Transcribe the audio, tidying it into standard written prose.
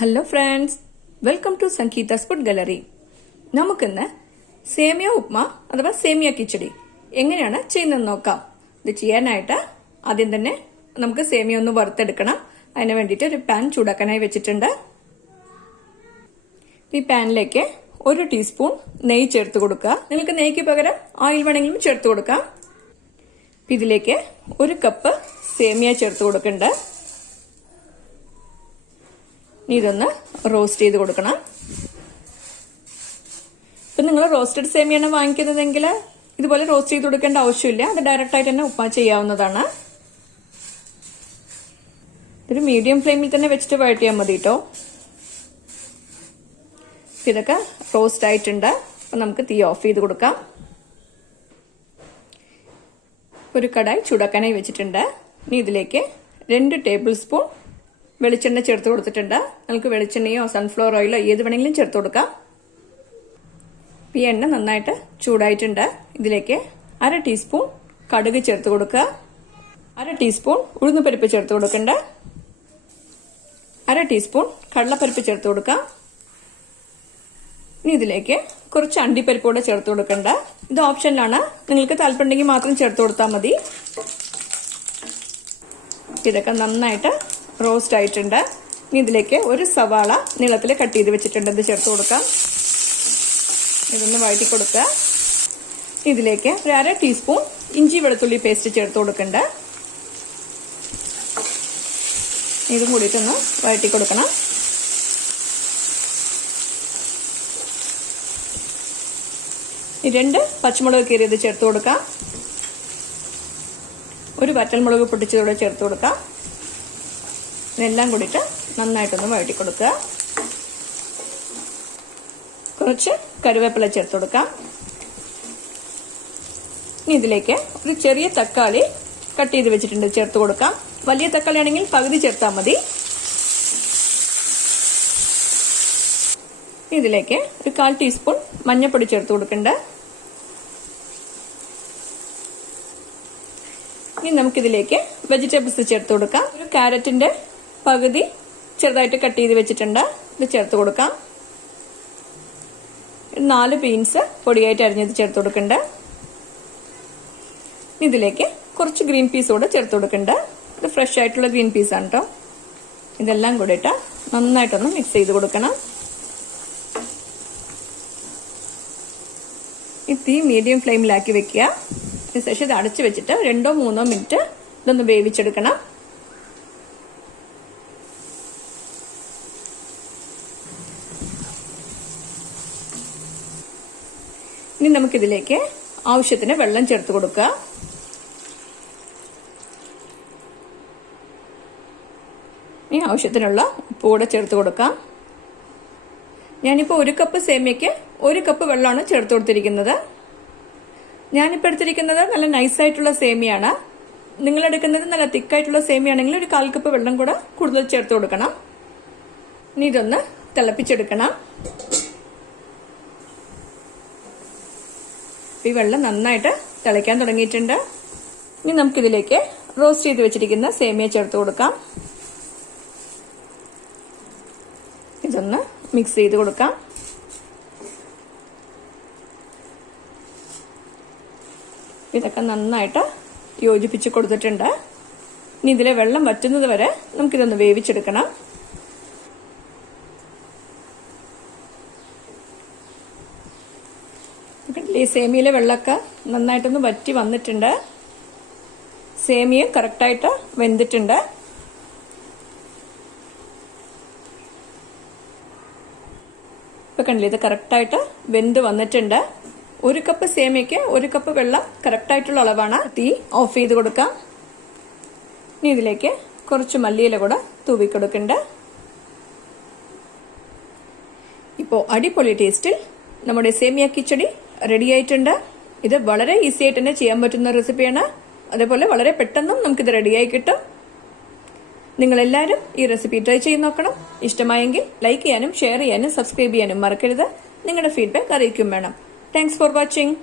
Hello friends, welcome to Sangeetha's food gallery. നമുക്കിന്ന് സേമിയ ഉപ്മ അഥവാ സേമിയ കിച്ചടി എങ്ങനെയാണ് ചെയ്യുന്നത് നോക്കാം. ഇത് ചെയ്യാനായിട്ട് ആദ്യം തന്നെ നമുക്ക് സേമിയ ഒന്ന് വറുത്തെടുക്കണം. അതിന് വേണ്ടിയിട്ട് ഒരു പാൻ ചൂടാക്കാനായി വെച്ചിട്ടുണ്ട്. ഈ പാനിലേക്ക് 1 ടീസ്പൂൺ നെയ്യ് ചേർത്ത് കൊടുക്കുക. നിങ്ങൾക്ക് നെയ്ക്ക് പകരം ഓയിൽ വേണമെങ്കിലും ചേർത്ത് കൊടുക്കാം. ഇതിലേക്ക് 1 കപ്പ് സേമിയ ചേർത്ത് കൊടുക്കുന്നുണ്ട്. ഇതൊന്ന് റോസ്റ്റ് ചെയ്ത് കൊടുക്കണം. ഇപ്പം നിങ്ങൾ റോസ്റ്റഡ് സേമിയാണ് വാങ്ങിക്കുന്നതെങ്കിൽ ഇതുപോലെ റോസ്റ്റ് ചെയ്ത് കൊടുക്കേണ്ട ആവശ്യമില്ല. അത് ഡയറക്റ്റ് ആയിട്ട് തന്നെ ഉപ്മ ചെയ്യാവുന്നതാണ്. ഒരു മീഡിയം ഫ്ലെയിമിൽ തന്നെ വെച്ചിട്ട് വഴറ്റിയാൽ മതി കേട്ടോ. ഇതൊക്കെ റോസ്റ്റ് ആയിട്ടുണ്ട്. അപ്പം നമുക്ക് തീ ഓഫ് ചെയ്ത് കൊടുക്കാം. ഒരു കടായി ചൂടാക്കാനായി വെച്ചിട്ടുണ്ട്. ഇനി ഇതിലേക്ക് 2 ടേബിൾ സ്പൂൺ വെളിച്ചെണ്ണ ചേർത്ത് കൊടുത്തിട്ടുണ്ട്. നമുക്ക് വെളിച്ചെണ്ണയോ സൺഫ്ലവർ ഓയിലോ ഏത് വേണമെങ്കിലും ചേർത്ത് കൊടുക്കാം. ഈ എണ്ണ നന്നായിട്ട് ചൂടായിട്ടുണ്ട്. ഇതിലേക്ക് 1/2 ടീസ്പൂൺ കടുക് ചേർത്ത് കൊടുക്കുക. 1/2 ടീസ്പൂൺ ഉഴുന്നുപരിപ്പ് ചേർത്ത് കൊടുക്കണ്ട. 1/2 ടീസ്പൂൺ കടലപ്പരിപ്പ് ചേർത്ത് കൊടുക്കാം. ഇനി ഇതിലേക്ക് കുറച്ച് അണ്ടിപ്പരിപ്പ് കൂടെ ചേർത്ത് കൊടുക്കണ്ട. ഇത് ഓപ്ഷനിലാണ്. നിങ്ങൾക്ക് താല്പര്യമുണ്ടെങ്കിൽ മാത്രം ചേർത്ത് കൊടുത്താൽ മതി. ഇതൊക്കെ നന്നായിട്ട് റോസ്റ്റ് ആയിട്ടുണ്ട്. ഇനി ഇതിലേക്ക് ഒരു സവാള നീളത്തിൽ കട്ട് ചെയ്ത് വെച്ചിട്ടുണ്ട്. ഇത് ചേർത്ത് കൊടുക്കാം. ഇതൊന്ന് വഴറ്റി കൊടുക്കുക. ഇതിലേക്ക് ഒരു 1/2 ടീസ്പൂൺ ഇഞ്ചി വെളുത്തുള്ളി പേസ്റ്റ് ചേർത്ത് കൊടുക്കണ്ട. ഇതും കൂടിയിട്ടൊന്ന് വഴറ്റി കൊടുക്കണം. ഈ 2 പച്ചമുളക് കീറിയത് ചേർത്ത് കൊടുക്കാം. ഒരു വറ്റൽമുളക് പൊട്ടിച്ചതോടെ ചേർത്ത് കൊടുക്കാം. ഇതെല്ലാം കൂടിയിട്ട് നന്നായിട്ടൊന്ന് വഴറ്റി കൊടുക്കുക. കുറച്ച് കറിവേപ്പില ചേർത്ത് കൊടുക്കാം. ഇനി ഇതിലേക്ക് ഒരു ചെറിയ തക്കാളി കട്ട് ചെയ്ത് വെച്ചിട്ടുണ്ട്, ചേർത്ത് കൊടുക്കാം. വലിയ തക്കാളി ആണെങ്കിൽ പകുതി ചേർത്താൽ മതി. ഇതിലേക്ക് ഒരു 1/4 ടീസ്പൂൺ മഞ്ഞൾപ്പൊടി ചേർത്ത് കൊടുക്കുന്നുണ്ട്. ഇനി നമുക്കിതിലേക്ക് വെജിറ്റബിൾസ് ചേർത്ത് കൊടുക്കാം. ഒരു ക്യാരറ്റിന്റെ പകുതി ചെറുതായിട്ട് കട്ട് ചെയ്ത് വെച്ചിട്ടുണ്ട്. ഇത് ചേർത്ത് കൊടുക്കാം. 4 ബീൻസ് പൊടിയായിട്ട് അരിഞ്ഞത് ചേർത്ത് കൊടുക്കണ്ട. ഇതിലേക്ക് കുറച്ച് ഗ്രീൻ പീസ് കൂടെ ചേർത്ത് കൊടുക്കണ്ട. ഇത് ഫ്രഷ് ആയിട്ടുള്ള ഗ്രീൻ പീസ് ആണ് കേട്ടോ. ഇതെല്ലാം കൂടെ ഇട്ട് നന്നായിട്ടൊന്ന് മിക്സ് ചെയ്ത് കൊടുക്കണം. ഈ തീ മീഡിയം ഫ്ലെയിമിലാക്കി വെക്കുക. അതിനുശേഷം ഇത് അടച്ചു വെച്ചിട്ട് 2-3 മിനിറ്റ് ഇതൊന്ന് വേവിച്ചെടുക്കണം. ഇനി നമുക്കിതിലേക്ക് ആവശ്യത്തിന് വെള്ളം ചേർത്ത് കൊടുക്കുക. ഇനി ആവശ്യത്തിനുള്ള ഉപ്പ് കൂടെ ചേർത്ത് കൊടുക്കാം. ഞാനിപ്പോൾ 1 കപ്പ് സേമിയയ്ക്ക് 1 കപ്പ് വെള്ളമാണ് ചേർത്ത് കൊടുത്തിരിക്കുന്നത്. ഞാനിപ്പോൾ എടുത്തിരിക്കുന്നത് നല്ല നൈസായിട്ടുള്ള സേമിയാണ്. നിങ്ങളെടുക്കുന്നത് നല്ല തിക്കായിട്ടുള്ള സേമിയാണെങ്കിൽ ഒരു 1/4 കപ്പ് വെള്ളം കൂടെ കൂടുതൽ ചേർത്ത് കൊടുക്കണം. ഇനി ഇതൊന്ന് തിളപ്പിച്ചെടുക്കണം. ഈ വെള്ളം നന്നായിട്ട് തിളയ്ക്കാൻ തുടങ്ങിയിട്ടുണ്ട്. ഇനി നമുക്കിതിലേക്ക് റോസ്റ്റ് ചെയ്ത് വെച്ചിരിക്കുന്ന സേമിയ ചേർത്ത് കൊടുക്കാം. ഇതൊന്ന് മിക്സ് ചെയ്ത് കൊടുക്കാം. ഇതൊക്കെ നന്നായിട്ട് യോജിപ്പിച്ച് കൊടുത്തിട്ടുണ്ട്. ഇനി ഇതിലെ വെള്ളം വറ്റുന്നത് വരെ നമുക്കിതൊന്ന് വേവിച്ചെടുക്കണം. ഈ സേമിയയിലെ വെള്ളമൊക്കെ നന്നായിട്ടൊന്ന് വറ്റി വന്നിട്ടുണ്ട്. സേമിയ കറക്റ്റായിട്ട് വെന്തിട്ടുണ്ട്. ഇപ്പൊ കണ്ടില്ലേ, ഇത് കറക്റ്റായിട്ട് വെന്ത് വന്നിട്ടുണ്ട്. 1 കപ്പ് സേമിയയ്ക്ക് 1 കപ്പ് വെള്ളം കറക്റ്റായിട്ടുള്ള അളവാണ്. തീ ഓഫ് ചെയ്ത് കൊടുക്കാം. ഇനി ഇതിലേക്ക് കുറച്ച് മല്ലിയില കൂടെ തൂവി കൊടുക്കണ്ട. ഇപ്പോൾ അടിപൊളി ടേസ്റ്റിൽ നമ്മുടെ സേമിയ കിച്ചടി റെഡി ആയിട്ടുണ്ട്. ഇത് വളരെ ഈസി ആയിട്ട് തന്നെ ചെയ്യാൻ പറ്റുന്ന റെസിപ്പിയാണ്. അതേപോലെ വളരെ പെട്ടെന്നും നമുക്കിത് റെഡിയായി കിട്ടും. നിങ്ങളെല്ലാവരും ഈ റെസിപ്പി ട്രൈ ചെയ്ത് നോക്കണം. ഇഷ്ടമായെങ്കിൽ ലൈക്ക് ചെയ്യാനും ഷെയർ ചെയ്യാനും സബ്സ്ക്രൈബ് ചെയ്യാനും മറക്കരുത്. നിങ്ങളുടെ ഫീഡ്ബാക്ക് അറിയിക്കും വേണം. Thanks for watching.